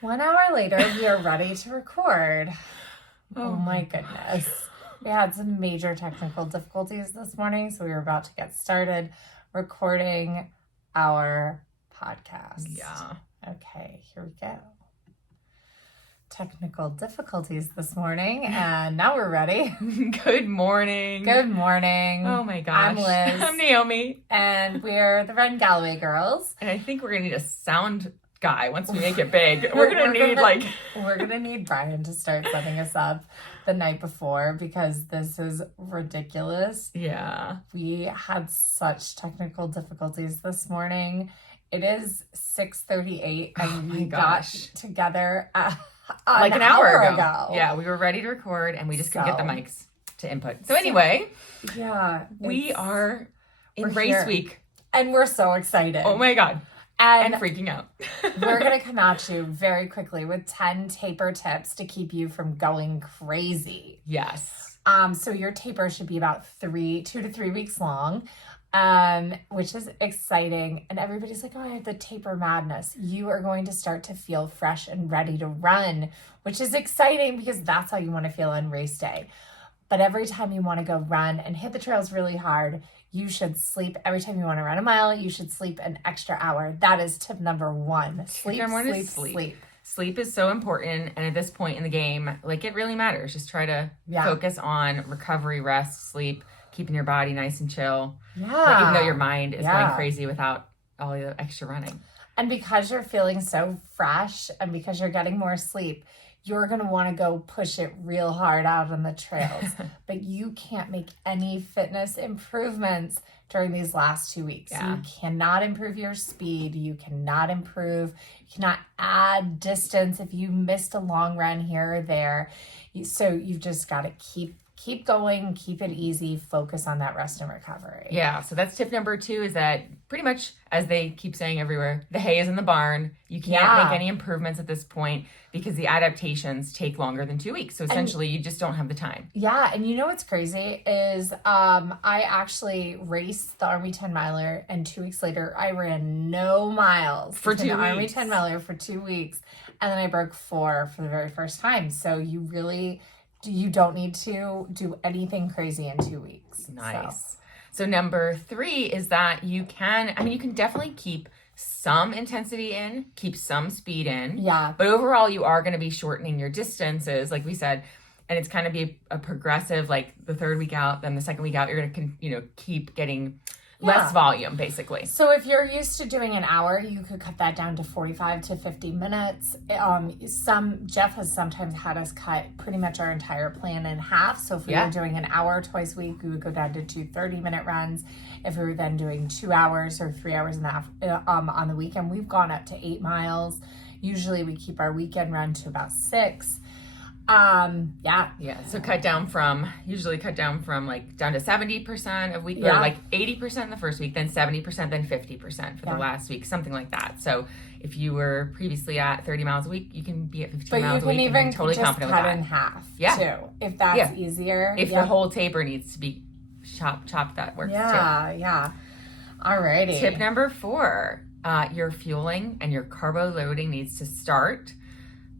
1 hour later, we are ready to record. Oh my goodness. We had some major technical difficulties this morning, so we were about to get started recording our podcast. Yeah. Okay, here we go. Technical difficulties this morning, and now we're ready. Good morning. Good morning. Oh my gosh. I'm Liz. I'm Naomi. And we're the Ren Galloway girls. And I think we're going to need a sound guy once we make it big. We're going to We're going to need Brian to start setting us up the night before because this is ridiculous. Yeah. We had such technical difficulties this morning. It is 6:38 and we got together like an hour ago. Yeah, we were ready to record and we just couldn't get the mics to input. So anyway, yeah, we are in race week. And we're so excited. Oh my God. And freaking out. We're going to come at you very quickly with 10 taper tips to keep you from going crazy. Yes. So your taper should be about 2 to 3 weeks long, which is exciting. And everybody's like, oh, I have the taper madness. You are going to start to feel fresh and ready to run, which is exciting because that's how you want to feel on race day. But every time you want to go run and hit the trails really hard, you should sleep. Every time you want to run a mile, you should sleep an extra hour. That is tip number one. Sleep. Sleep is so important. And at this point in the game, like it really matters. Just try to focus on recovery, rest, sleep, keeping your body nice and chill. Yeah. Like, even though your mind is going crazy without all the extra running. And because you're feeling so fresh and because you're getting more sleep, you're going to want to go push it real hard out on the trails. But you can't make any fitness improvements during these last 2 weeks. Yeah. You cannot improve your speed. You cannot add distance if you missed a long run here or there. So you've just got to keep going, keep it easy, focus on that rest and recovery. Yeah, so that's tip number 2 is that pretty much, as they keep saying everywhere, the hay is in the barn. You can't make any improvements at this point because the adaptations take longer than 2 weeks. So essentially, you just don't have the time. Yeah, and you know what's crazy is I actually raced the Army 10 miler, and 2 weeks later, I ran no miles for 2 weeks. Army 10 miler for 2 weeks, and then I broke 4 for the very first time. So you don't need to do anything crazy in 2 weeks. Nice. So number 3 is that you can definitely keep some intensity in, keep some speed in. Yeah. But overall, you are going to be shortening your distances, like we said, and it's kind of be a progressive, like the third week out, then the second week out, you're going to, keep getting less volume, basically. So if you're used to doing an hour, you could cut that down to 45 to 50 minutes. Jeff has sometimes had us cut pretty much our entire plan in half. So if we were doing an hour twice a week, we would go down to 2 30-minute runs. If we were then doing 2 hours or 3 hours and a half on the weekend, we've gone up to 8 miles. Usually we keep our weekend run to about 6. So cut down from like down to 70% of week, or like 80% in the first week, then 70%, then 50% for the last week, something like that. So if you were previously at 30 miles a week, you can be at 15 miles a week and be totally confident with that. But you can even just cut in half too, if that's easier. If the whole taper needs to be chopped, that works too. Yeah. Alrighty. Tip number 4, your fueling and your carbo loading needs to start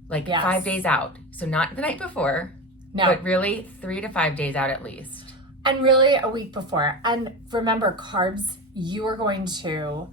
5 days out. So not the night before, but really 3 to 5 days out at least. And really a week before. And remember, carbs, you are going to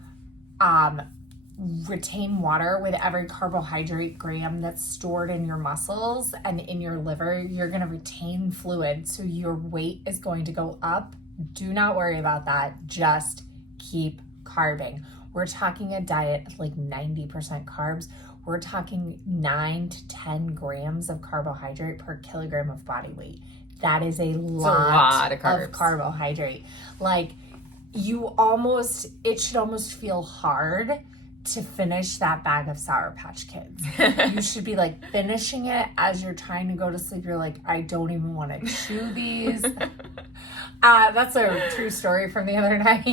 retain water with every carbohydrate gram that's stored in your muscles and in your liver. You're going to retain fluid, so your weight is going to go up. Do not worry about that. Just keep carbing. We're talking a diet of like 90% carbs. We're talking 9 to 10 grams of carbohydrate per kilogram of body weight. That is a lot of carbohydrate. Like it should almost feel hard to finish that bag of Sour Patch Kids. You should be like finishing it as you're trying to go to sleep. You're like, I don't even want to chew these. That's a true story from the other night.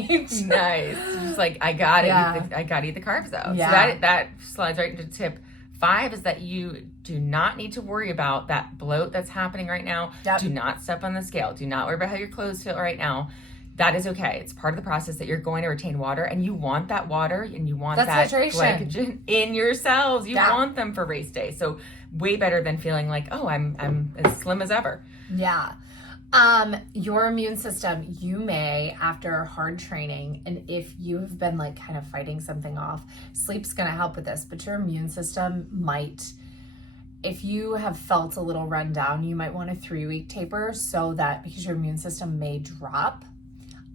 Nice. Just like, I gotta eat the carbs though. Yeah. So that slides right into tip 5 is that you do not need to worry about that bloat that's happening right now. Yep. Do not step on the scale. Do not worry about how your clothes feel right now. that is okay. It's part of the process that you're going to retain water, and you want that water and you want That's that hydration. glycogen in your cells. You want them for race day. So way better than feeling like, oh, I'm as slim as ever. Yeah. Your immune system, you may, after hard training, and if you have been like kind of fighting something off, sleep's going to help with this, but your immune system might, if you have felt a little run down, you might want a 3-week taper so that, because your immune system may drop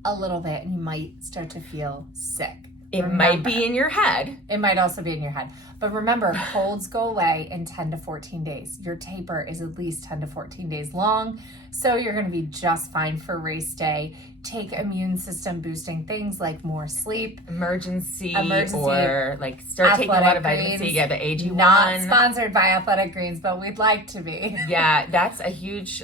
a little bit and you might start to feel sick. It might be in your head. It might also be in your head. But remember, colds go away in 10 to 14 days. Your taper is at least 10 to 14 days long. So you're going to be just fine for race day. Take immune system boosting things like more sleep. Emergency or like start taking a lot of vitamin C. Yeah, the AG1. Not sponsored by Athletic Greens, but we'd like to be. Yeah, that's a huge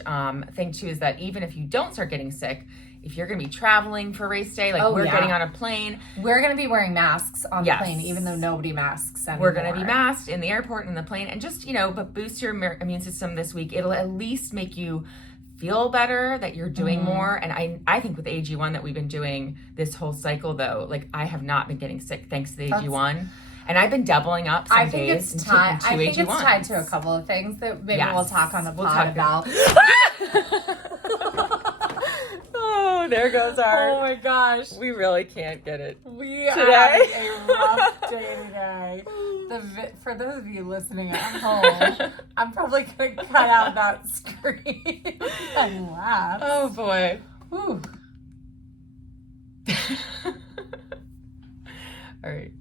thing too, is that even if you don't start getting sick, if you're going to be traveling for race day, like getting on a plane. We're going to be wearing masks on the plane, even though nobody masks anymore. We're going to be masked in the airport and the plane. And just, but boost your immune system this week. It'll at least make you feel better that you're doing more. And I think with the AG1 that we've been doing this whole cycle, though, like I have not been getting sick thanks to the AG1. And I've been doubling up some days into AG1s. I think it's tied to a couple of things that maybe we'll talk on the pod about. Oh, there goes our... Oh my gosh. We really can't get it We are having a rough day today. For those of you listening at home, I'm probably going to cut out that scream and laugh. Oh boy. Whew. All right.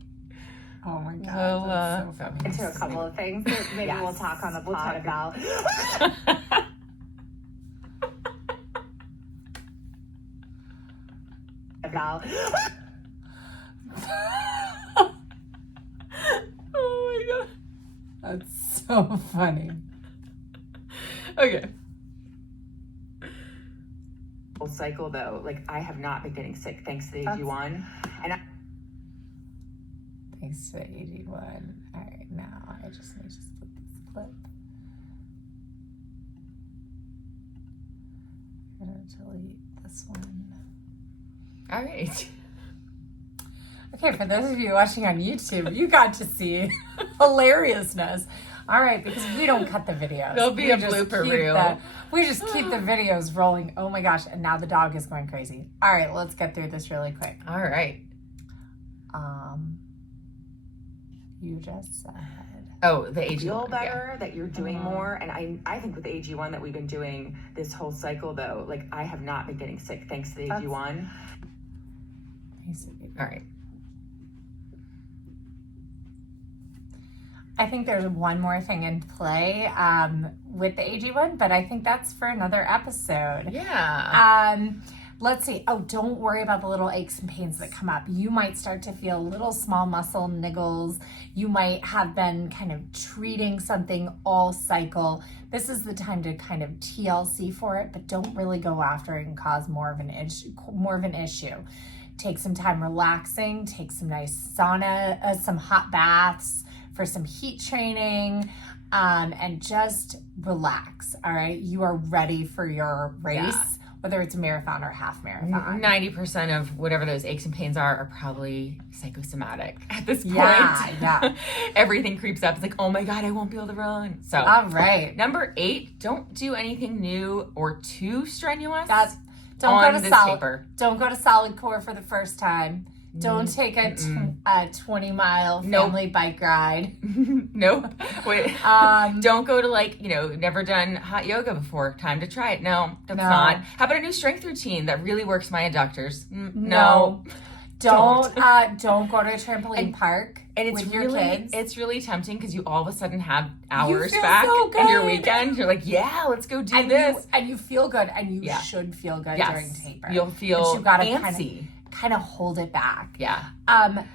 Oh my God. Well, that's so funny. Into a couple of things that maybe we'll talk on the pod about. Oh my God. That's so funny. Okay. Whole cycle though, like I have not been getting sick thanks to the AG1. And Thanks to the AG1. All right, now I just need to split this clip. I'm going to delete this one. All right. Okay, for those of you watching on YouTube, you got to see hilariousness. All right, because we don't cut the videos. There'll be a blooper reel. We just keep the videos rolling. Oh my gosh, and now the dog is going crazy. All right, let's get through this really quick. All right. You just said... Oh, the AG1. Feel better that you're doing more. And I think with the AG1 that we've been doing this whole cycle though, like I have not been getting sick thanks to the AG1. All right. I think there's one more thing in play with the AG1, but I think that's for another episode. Yeah. Let's see. Oh, don't worry about the little aches and pains that come up. You might start to feel little small muscle niggles. You might have been kind of treating something all cycle. This is the time to kind of TLC for it, but don't really go after it and cause more of an issue. Take some time relaxing. Take some nice sauna, some hot baths for some heat training, and just relax. All right, you are ready for your race. Yeah. Whether it's a marathon or a half marathon. 90% of whatever those aches and pains are probably psychosomatic at this point. Yeah. Everything creeps up. It's like, oh my God, I won't be able to run. So, all right. Number 8, don't do anything new or too strenuous. Don't go to solid core for the first time. Don't take a 20-mile family bike ride. Nope. Wait. Don't go to never done hot yoga before. Time to try it. No, that's not. How about a new strength routine that really works my adductors? No. Don't go to a trampoline park and it's with your kids. It's really tempting because you all of a sudden have hours back in your weekend. You're like, yeah, let's go do this. And you feel good, and you should feel good during taper. You'll feel antsy. Kind of hold it back. Yeah. Run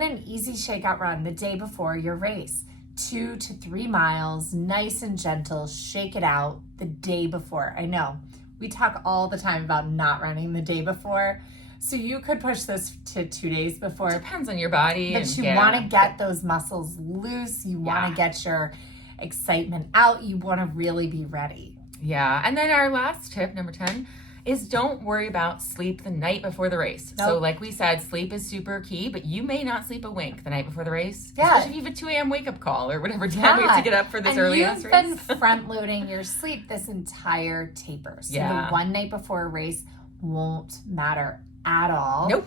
an easy shakeout run the day before your race. 2 to 3 miles, nice and gentle. Shake it out the day before. I know we talk all the time about not running the day before. So you could push this to 2 days before. Depends on your body. But you want to get those muscles loose. You want to get your excitement out. You want to really be ready. Yeah. And then our last tip, number 10, is don't worry about sleep the night before the race. Nope. So like we said, sleep is super key, but you may not sleep a wink the night before the race. Yeah. Especially if you have a 2 a.m. wake up call or whatever time you have to get up for this early ass race. race. You've been front loading your sleep this entire taper. So Yeah. the one night before a race won't matter at all. Nope.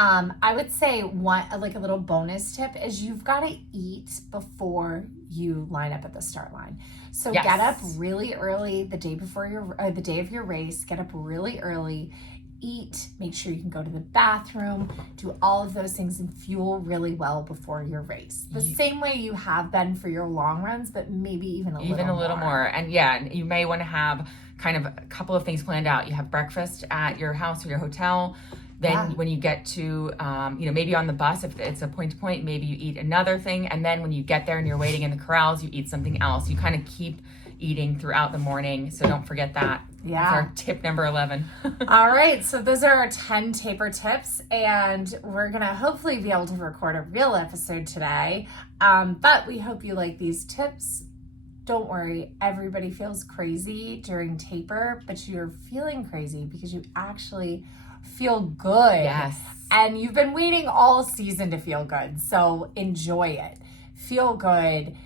I would say like a little bonus tip is you've got to eat before you line up at the start line. So Yes. get up really early the day before the day of your race. Get up really early, eat, make sure you can go to the bathroom, do all of those things and fuel really well before your race. The same way you have been for your long runs, but maybe even a little more. And yeah, you may want to have kind of a couple of things planned out. You have breakfast at your house or your hotel. Then when you get to, maybe on the bus, if it's a point to point, maybe you eat another thing. And then when you get there and you're waiting in the corrals, you eat something else. You kind of keep eating throughout the morning. So don't forget that. Yeah. That's our tip number 11. All right. So those are our 10 taper tips. And we're going to hopefully be able to record a real episode today. But we hope you like these tips. Don't worry. Everybody feels crazy during taper, but you're feeling crazy because you actually feel good. Yes. And you've been waiting all season to feel good. So enjoy it. Feel good.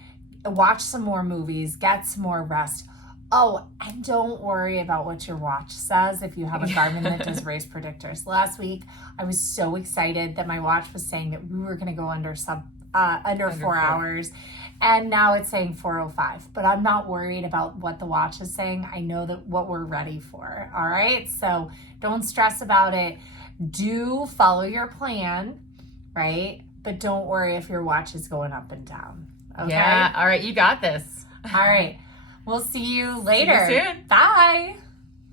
Watch some more movies. Get some more rest. Oh, and don't worry about what your watch says if you have a Garmin that does race predictors. Last week, I was so excited that my watch was saying that we were going to go under 4 hours. And now it's saying 4:05. But I'm not worried about what the watch is saying. I know that what we're ready for. All right. So don't stress about it. Do follow your plan, right? But don't worry if your watch is going up and down. Okay. Yeah. All right. You got this. All right. We'll see you later. See you soon. Bye.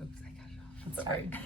Oops, I got it off. Sorry.